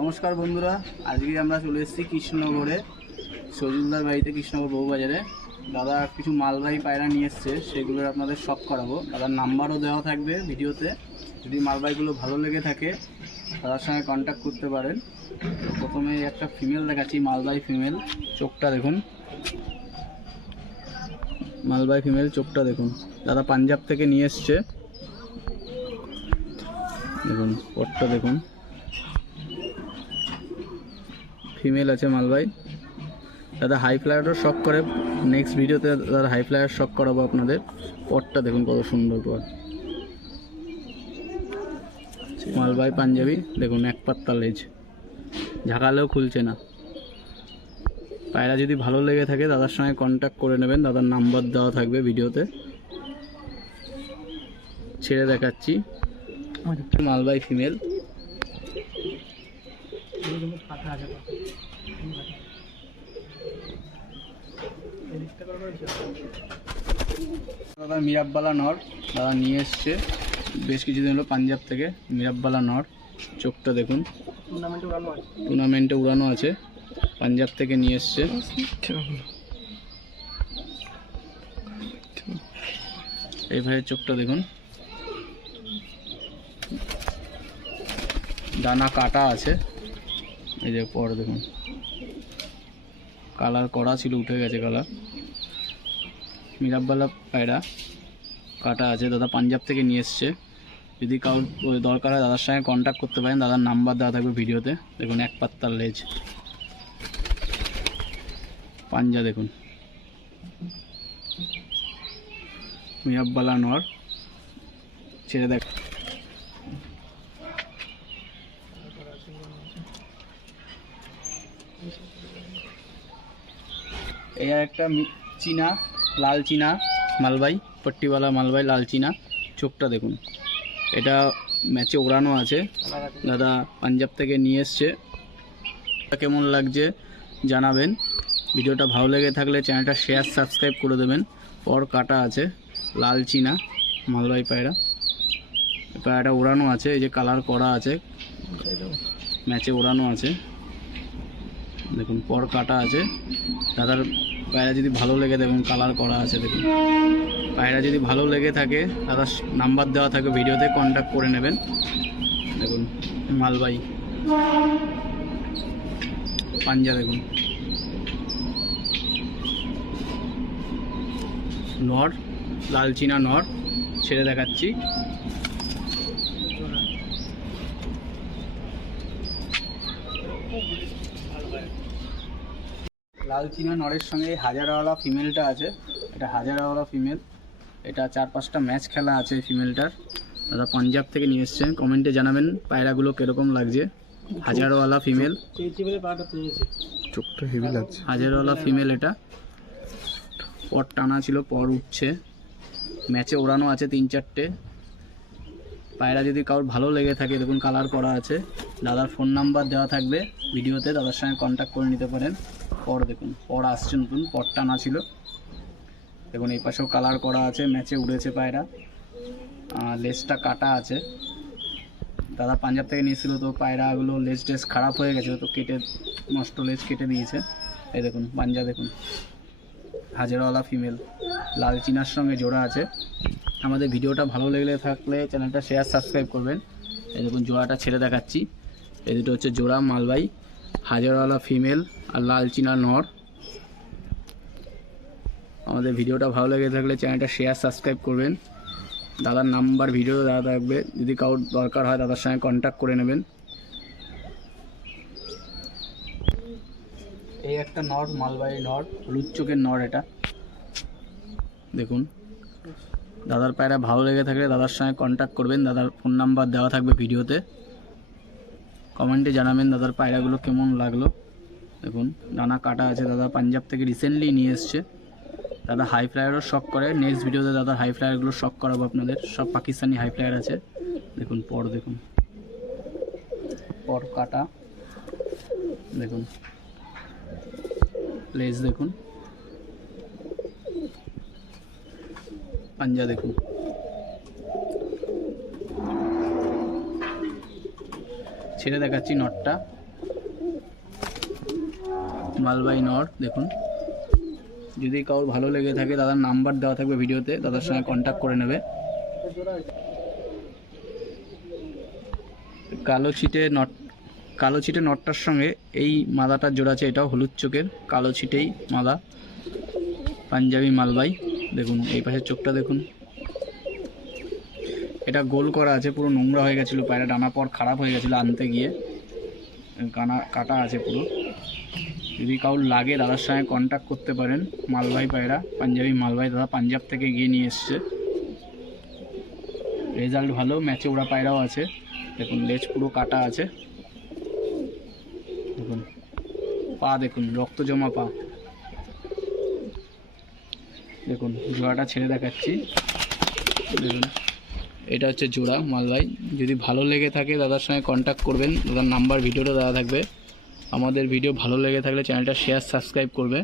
নমস্কার বন্ধুরা, আজকে আমরা চলে এসেছি কৃষ্ণনগরে সজুলদার বাড়িতে, কৃষ্ণনগর বউবাজারে। দাদা কিছু মালবাহী পায়রা নিয়ে এসছে, সেগুলোর আপনাদের শখ করাবো। দাদার নাম্বারও দেওয়া থাকবে ভিডিওতে, যদি মালবাহীগুলো ভালো লেগে থাকে দাদার সঙ্গে কন্ট্যাক্ট করতে পারেন। প্রথমে একটা ফিমেল দেখাচ্ছি, মালবাহী ফিমেল। চোখটা দেখুন, মালবাহী ফিমেল চোখটা দেখুন। দাদা পাঞ্জাব থেকে নিয়ে এসছে, দেখুন পটটা দেখুন, ফিমেল আছে মালবাহী। দাদা হাই ফ্লায়ারও শখ করে, নেক্সট ভিডিওতে দাদা হাই ফ্লায়ার শখ করাবো আপনাদের। পটটা দেখুন কত সুন্দর পট, মালবাহী পাঞ্জাবি দেখুন, এক পাত্তা লেজ, ঝাঁকালেও খুলছে না। পায়রা যদি ভালো লেগে থাকে দাদার সঙ্গে কন্ট্যাক্ট করে নেবেন, দাদার নাম্বার দেওয়া থাকবে ভিডিওতে। ছেড়ে দেখাচ্ছি, মালবাহী ফিমেল। দাদা মিরাববালা নর দাদা নিয়ে এসছে বেশ কিছুদিন হলো পাঞ্জাব থেকে। মিরাববালা নর, চোখটা দেখুন, টুর্নামেন্টে উড়ানো আছে, পাঞ্জাব থেকে নিয়ে এসছে। এইভাবে চোখটা দেখুন, ডানা কাটা আছে, এই যে পর দেখুন, কালার করা ছিল, উঠে গেছে কালার। মিরাববালা পায়রা কাটা আছে, দাদা পাঞ্জাব থেকে নিয়ে এসছে। যদি কারোর দরকার হয় দাদার সঙ্গে কন্ট্যাক্ট করতে পারেন, দাদার নাম্বার দেওয়া থাকবে ভিডিওতে। দেখুন এক পাত্তার লেজ, পাঞ্জা দেখুন, মিরাববালা নর। ছেড়ে দেখ, এই আর একটা চীনা, লাল চীনা মালবাহী, পট্টিওয়ালা মালবাহী লাল চীনা। চোখটা দেখুন, এটা ম্যাচে ওড়ানো আছে, দাদা পাঞ্জাব থেকে নিয়ে এসছে। কেমন লাগছে জানাবেন। ভিডিওটা ভালো লেগে থাকলে চ্যানেলটা শেয়ার সাবস্ক্রাইব করে দেবেন। পর কাটা আছে, লাল চীনা মালবাহী পায়রা। পায়রাটা ওড়ানো আছে, এই যে কালার করা আছে, ম্যাচে ওড়ানো আছে, দেখুন পর কাটা আছে। দাদার পায়রা যদি ভালো লেগে দেখুন, কালার করা আছে দেখুন। পায়রা যদি ভালো লেগে থাকে দাদার নাম্বার দেওয়া থাকে ভিডিওতে, কন্ট্যাক্ট করে নেবেন। দেখুন মালবাহী পাঞ্জা দেখুন, নর, লাল চীনা নর। ছেড়ে দেখাচ্ছি, লাল চীনা নরের সঙ্গে হাজারাওয়ালা ফিমেলটা আছে। এটা হাজারাওয়ালা ফিমেল, এটা 4-5টা ম্যাচ খেলা আছে এই ফিমেলটার। দাদা পাঞ্জাব থেকে নিয়ে এসছেন, কমেন্টে জানাবেন পায়রাগুলো কীরকম লাগছে। হাজারওয়ালা ফিমেল, চোখটা হেভি লাগছে, হাজারওয়ালা ফিমেল। এটা পর টানা ছিল, পর উঠছে, ম্যাচে ওড়ানো আছে 3-4টে। পায়রা যদি কারোর ভালো লেগে থাকে দেখুন, কালার করা আছে। দাদার ফোন নাম্বার দেওয়া থাকবে ভিডিওতে, দাদার সঙ্গে কন্ট্যাক্ট করে নিতে পারেন। পর দেখুন, পর আসছে নতুন, পর টানা ছিল দেখুন। এই পাশেও কালার করা আছে, ম্যাচে উড়েছে পায়রা। লেজটা কাটা আছে, দাদা পাঞ্জাব থেকে নিয়েছিল, তো পায়রাগুলো লেজ টেজ খারাপ হয়ে গেছে, তো কেটে নষ্ট লেজ কেটে দিয়েছে। এই দেখুন পাঞ্জা দেখুন, হাজারওয়ালা ফিমেল, লাল চীনার সঙ্গে জোড়া আছে। আমাদের ভিডিওটা ভালো লেগে থাকলে চ্যানেলটা শেয়ার সাবস্ক্রাইব করবেন। এই দেখুন জোড়াটা ছেড়ে দেখাচ্ছি, এই দুটো হচ্ছে জোড়া মালবাহী, হাজারওয়ালা ফিমেল আর লাল চীনা নর। আমাদের ভিডিওটা ভালো লেগে থাকলে চ্যানেলটা শেয়ার সাবস্ক্রাইব করবেন। দাদার নাম্বার ভিডিও দেওয়া থাকবে, যদি কারোর দরকার হয় দাদার সঙ্গে কন্ট্যাক্ট করে নেবেন। এই একটা নর, মালবাহী নর, হলুদ চোখের নর। এটা দেখুন, দাদার পায়রা ভালো লেগে থাকলে দাদার সঙ্গে কন্ট্যাক্ট করবেন, দাদার ফোন নাম্বার দেওয়া থাকবে ভিডিওতে। কমেন্টে জানাবেন দাদার পায়রাগুলো কেমন লাগলো। দেখুন ডানা কাটা আছে, দাদা পাঞ্জাব থেকে রিসেন্টলি নিয়ে এসছে। দাদা হাই ফ্লায়ারও শখ করে, নেক্সট ভিডিওতে দাদার হাই ফ্লায়ারগুলো শখ করাবো আপনাদের। সব পাকিস্তানি হাই ফ্লায়ার আছে, দেখুন পর দেখুন, পর কাটা দেখুন, লেজ দেখুন, পাঞ্জা দেখুন। ছেড়ে দেখাচ্ছি নটটা, মালবাই নর দেখুন। যদি কারোর ভালো লেগে থাকে দাদার নাম্বার দেওয়া থাকবে ভিডিওতে, দাদার সঙ্গে কন্ট্যাক্ট করে নেবে। কালো ছিটে নটটার সঙ্গে এই মাদাটার জোড়া আছে, এটাও হলুদ চোখের কালো ছিটেই মাদা, পাঞ্জাবি মালবাই। দেখুন এই পাশের চোখটা দেখুন, এটা গোল করা আছে, পুরো নোংরা হয়ে গেছিলো, পায়রা ডানা পর খারাপ হয়ে গেছিলো আনতে গিয়ে, কাটা আছে পুরো। যদি কাউর লাগে দাদার সঙ্গে কন্ট্যাক্ট করতে পারেন। মালবাই পায়রা, পাঞ্জাবি মালবাই, দাদা পাঞ্জাব থেকে গিয়ে নিয়ে এসছে। রেজাল্ট ভালো, ম্যাচে ওরা পায়রাও আছে। দেখুন লেজ পুরো কাটা আছে, দেখুন পা দেখুন রক্ত জমা পা। দেখুন জোড়াটা ছেড়ে দেখাচ্ছি, দেখুন এটা হচ্ছে জোড়া মালবাই। যদি ভালো লেগে থাকে দাদার সঙ্গে কন্ট্যাক্ট করবেন, দাদার নাম্বার ভিডিওটা দেওয়া থাকবে। আমাদের ভিডিও ভালো লেগে থাকলে চ্যানেলটা শেয়ার সাবস্ক্রাইব করবে।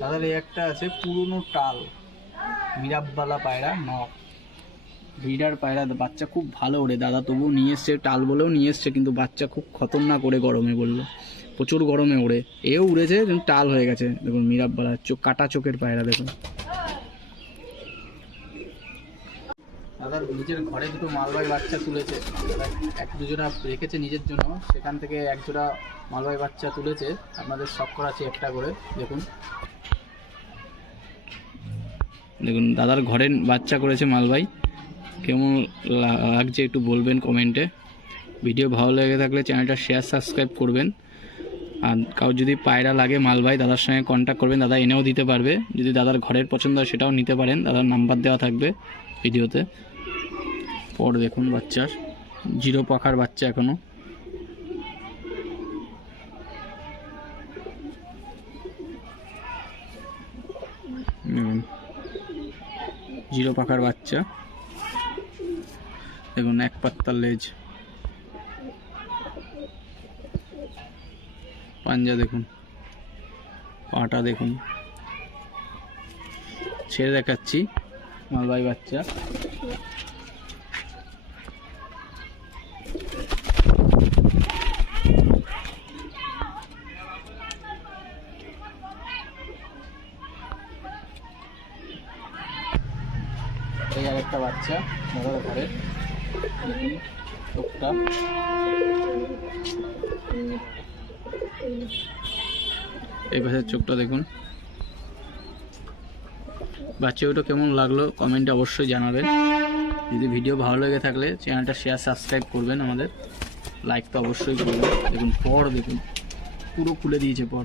দাদার এই একটা আছে পুরনো টাল মিরাববালা পায়রা, ব্রিডার পায়রা, বাচ্চা খুব ভালো ওড়ে দাদা, তবুও নিয়ে এসছে, টাল বলেও নিয়ে এসছে, কিন্তু বাচ্চা খুব খতরনাক ওড়ে, গরমে বললো প্রচুর গরমে ওড়ে, এও উড়েছে কিন্তু টাল হয়ে গেছে। দেখুন মিরাববালা কাটা চোখের পায়রা। দেখুন দাদার নিজের ঘরে দুটো মালবাই বাচ্চা তুলেছে, এক দুজোড়া রেখেছে নিজের জন্য, সেখান থেকে এক জোড়া মালবাই বাচ্চা তুলেছে, আপনাদের শখ করাচ্ছে একটা করে। দেখুন দেখুন দাদার ঘরে বাচ্চা করেছে মালবাই, কেমন লাগছে একটু বলবেন কমেন্টে। ভিডিও ভালো লেগে থাকলে চ্যানেলটা শেয়ার সাবস্ক্রাইব করবেন। আর কারো যদি পায়রা লাগে মালবাই, দাদার সঙ্গে কন্ট্যাক্ট করবেন, দাদা এনেও দিতে পারবে। যদি দাদার ঘরের পছন্দ হয় সেটাও নিতে পারেন, দাদার নাম্বার দেওয়া থাকবে ভিডিওতে। পর দেখুন বাচ্চার জিরো পাখার বাচ্চা এখনো, জিরো পাখার বাচ্চা। দেখুন এক পাত্তার লেজ, পাঞ্জা দেখুন, পাটা দেখুন। ছেড়ে দেখাচ্ছি মালবাই বাচ্চা। এই আরেকটা বাচ্চা দাদার ঘরে, চোখটা এই পাশের চোখটা দেখুন। বাচ্চা ওটা কেমন লাগলো কমেন্টে অবশ্যই জানাবেন। যদি ভিডিও ভালো লেগে থাকলে চ্যানেলটা শেয়ার সাবস্ক্রাইব করবেন, আমাদের লাইক তো অবশ্যই করবেন। দেখুন পর দেখুন পুরো খুলে দিয়েছে পর,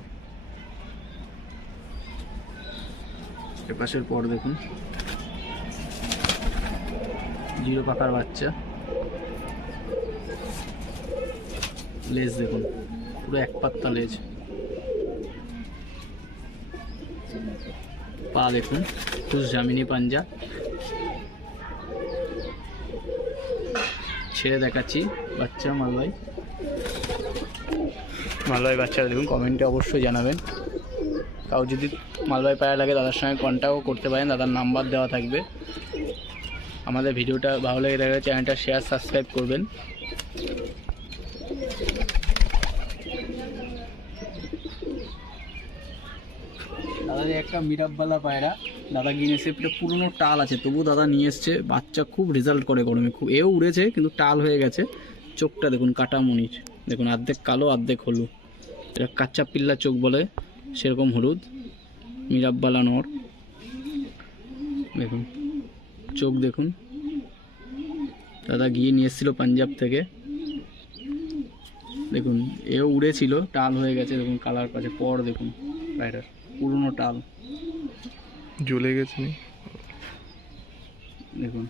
এ পাশের পর দেখুন, জিরো পাকার বাচ্চা। লেজ দেখুন পুরো এক পাত্তা লেজ, পা দেখুন খুশ জামিনী পাঞ্জা। ছেড়ে দেখাচ্ছি বাচ্চা মালবাই বাচ্চারা দেখুন, কমেন্টে অবশ্যই জানাবেন। কাউ যদি মালবাই পায়রা লাগে দাদার সঙ্গে কন্ট্যাক্টও করতে পারেন, দাদার নাম্বার দেওয়া থাকবে। আমাদের ভিডিওটা ভালো লেগে থাকলে চ্যানেলটা শেয়ার সাবস্ক্রাইব করবেন। দাদা একটা মিরাববালা পায়রা, দাদা গিয়ে এসে পুরনো টাল আছে, তবু দাদা নিয়ে এসছে, বাচ্চা খুব রেজাল্ট করে গরমে, খুব এও উড়েছে কিন্তু টাল হয়ে গেছে। চোখটা দেখুন কাটা মনির, দেখুন অর্ধেক কালো অর্ধেক হলুদ, এটা কাচ্চা পিল্লা চোখ বলে সেরকম হলুদ। মিরাববালা নর, দেখুন চোখ দেখুন, দাদা গিয়ে নিয়ে এসেছিলো পাঞ্জাব থেকে। দেখুন এও উড়েছিল, টাল হয়ে গেছে, দেখুন কালার পাচ্ছে। পর দেখুন পায়রার পুরনো টাল জ্বলে গেছে, দেখুন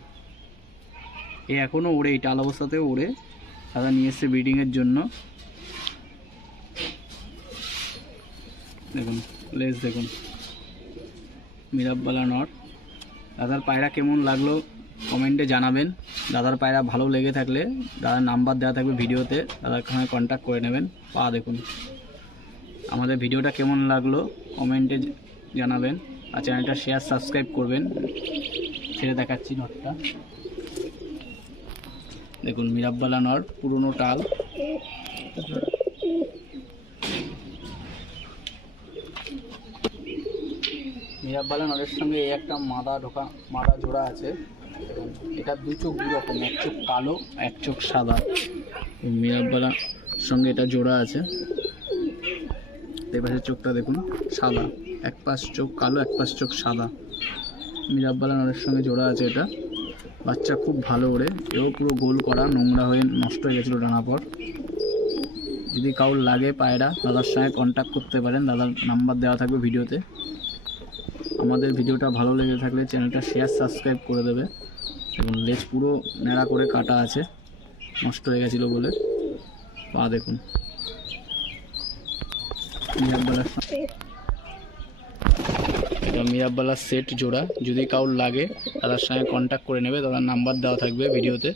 এ এখনও ওড়ে, এই টাল অবস্থাতেও ওড়ে, দাদা নিয়ে এসছে ব্রিডিংয়ের জন্য। দেখুন লেজ দেখুন, মিরাববালা নর। দাদার পায়রা কেমন লাগলো কমেন্টে জানাবেন। দাদার পায়রা ভালো লেগে থাকলে দাদার নাম্বার দেওয়া থাকবে ভিডিওতে, দাদার সঙ্গে কন্ট্যাক্ট করে নেবেন। পা দেখুন। আমাদের ভিডিওটা কেমন লাগলো কমেন্টে জানাবেন, আর চ্যানেলটা শেয়ার সাবস্ক্রাইব করবেন। ছেড়ে দেখাচ্ছি নটটা। দেখুন মিরাব্বালা নর, পুরনো টাল। মিরাব্বালা নরের সঙ্গে এই একটা মাদা জোড়া আছে। এবং এটা দু চোখ দু রকম, এক চোখ কালো এক চোখ সাদা। মিরাব্বালার সঙ্গে এটা জোড়া আছে। এই পাশের চোখটা দেখুন সাদা, এক পাশ চোখ কালো এক পাশ চোখ সাদা। মিরাব্বালা নরের সঙ্গে জোড়া আছে এটা। বাচ্চা খুব ভালো ওড়ে, এও পুরো গোল করা, নোংরা হয়ে নষ্ট হয়ে গেছিলো ডানা পর। যদি কাউর লাগে পায়রা, দাদার সঙ্গে কন্ট্যাক্ট করতে পারেন, দাদার নাম্বার দেওয়া থাকবে ভিডিওতে। আমাদের ভিডিওটা ভালো লেগে থাকলে চ্যানেলটা শেয়ার সাবস্ক্রাইব করে দেবে। এবং লেজ পুরো ন্যাড়া করে কাটা আছে, নষ্ট হয়ে গেছিলো বলে। পা দেখুন। এটা মিরাব্বালার সেট জোড়া, যদি কাউর লাগে দাদার সঙ্গে কন্ট্যাক্ট করে নেবে, দাদার নাম্বার দেওয়া থাকবে ভিডিওতে।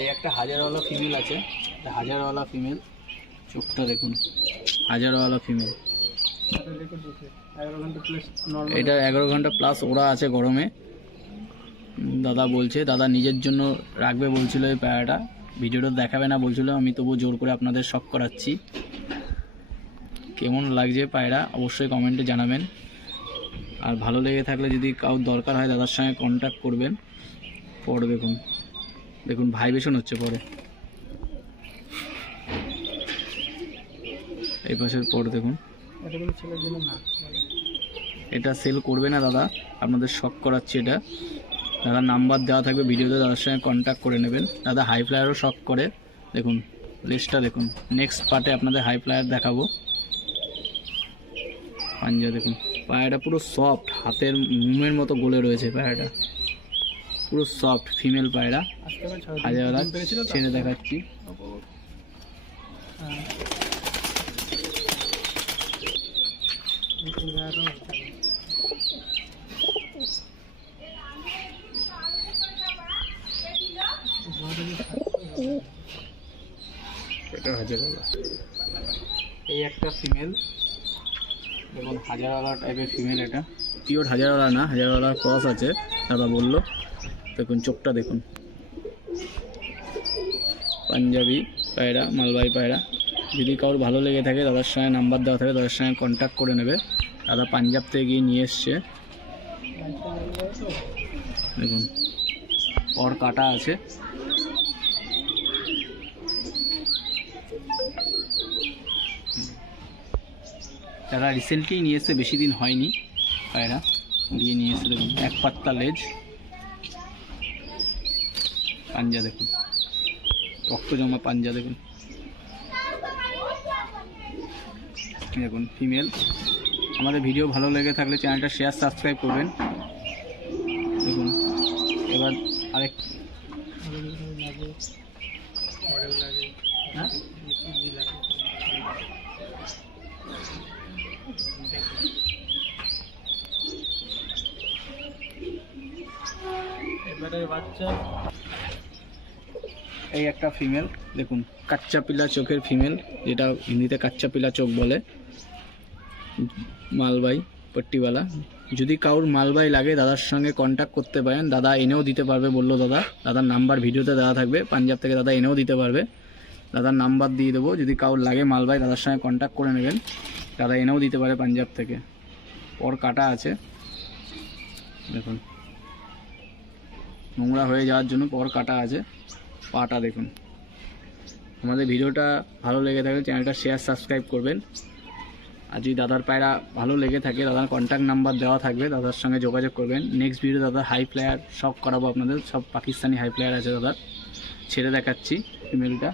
এই একটা হাজারওয়ালা ফিমেল আছে, হাজারওয়ালা ফিমেল, চোখটা দেখুন, হাজারওয়ালা ফিমেল। এটা 11 ঘন্টা প্লাস ওরা আছে গরমে। দাদা বলছে, দাদা নিজের জন্য রাখবে বলছিল এই পায়রাটা, ভিডিওটা দেখাবে না বলছিল, আমি তবু জোর করে আপনাদের শখ করাচ্ছি। কেমন লাগছে পায়রা অবশ্যই কমেন্টে জানাবেন। আর ভালো লেগে থাকলে যদি কারোর দরকার হয় দাদার সঙ্গে কন্ট্যাক্ট করবেন। পরে দেখুন, দেখুন ভাইব্রেশন হচ্ছে পরে। এই পাশের পর দেখুন, এটা সেল করবে না দাদা, আপনাদের শখ করাচ্ছি। এটা দাদার নাম্বার দেওয়া থাকবে ভিডিওতে, দাদার সঙ্গে কন্ট্যাক্ট করে নেবেন। দাদা হাই ফ্লায়ারও শখ করে। দেখুন লেজটা দেখুন, নেক্সট পার্টে আপনাদের হাই ফ্লায়ার দেখাবো। পাঞ্জা দেখুন, পায়রাটা পুরো সফট, হাতের মুমের মতো গলে রয়েছে পায়রাটা, পুরো সফট ফিমেল পায়রা। হাজারওয়ালা ছেড়ে দেখাচ্ছি। এটা হাজারওয়ালা, এই একটা ফিমেল দেখুন, হাজারওয়ালা টাইপের ফিমেল। এটা পিওর হাজারওয়ালা না, হাজারওয়ালা ক্রস আছে দাদা বললো। দেখুন চোখটা দেখুন, পাঞ্জাবি পায়রা, মালবাই পায়রা। যদি কারোর ভালো লেগে থাকে দাদার সঙ্গে নাম্বার দেওয়া থাকে, দাদার সঙ্গে কন্ট্যাক্ট করে নেবে। দাদা পাঞ্জাব থেকে গিয়ে নিয়ে এসছে। দেখুন ওর কাটা আছে। তারা রিসেন্টলি নিয়ে এসে, বেশি দিন হয়নি পায়রা গিয়ে নিয়ে এসে। দেখুন এক পাত্তা লেজ, পাঞ্জা দেখুন, রক্ত জমা পাঞ্জা দেখুন। দেখুন ফিমেল। আমাদের ভিডিও ভালো লেগে থাকলে চ্যানেলটা শেয়ার সাবস্ক্রাইব করবেন। দেখুন এবার আরেক বাচ্চা, এই একটা ফিমেল দেখুন, কাচ্চা পিলা চোখের ফিমেল, যেটা হিন্দিতে কাচ্চা পিলা চোখ বলে, মালবাই পট্টিওয়ালা। যদি কারোর মালবাই লাগে দাদার সঙ্গে কন্ট্যাক্ট করতে পারেন, দাদা এনেও দিতে পারবে বললো দাদা। দাদার নাম্বার ভিডিওতে দেওয়া থাকবে, পাঞ্জাব থেকে দাদা এনেও দিতে পারবে। দাদার নাম্বার দিয়ে দেবো, যদি কারোর লাগে মালবাই দাদার সঙ্গে কন্ট্যাক্ট করে নেবেন, দাদা এনেও দিতে পারে পাঞ্জাব থেকে। ওর কাটা আছে দেখুন, নোংরা হয়ে যাওয়ার জন্য পর কাটা আছে। পাটা দেখুন। আমাদের ভিডিওটা ভালো লেগে থাকলে চ্যানেলটা শেয়ার সাবস্ক্রাইব করবেন। আর যদি দাদার পায়রা ভালো লেগে থাকে, দাদার কন্ট্যাক্ট নাম্বার দেওয়া থাকবে, দাদার সঙ্গে যোগাযোগ করবেন। নেক্সট ভিডিও দাদা হাই ফ্লায়ার সব করাবো আপনাদের, সব পাকিস্তানি হাই ফ্লায়ার আছে দাদার। ছেড়ে দেখাচ্ছি ফিমেলটা।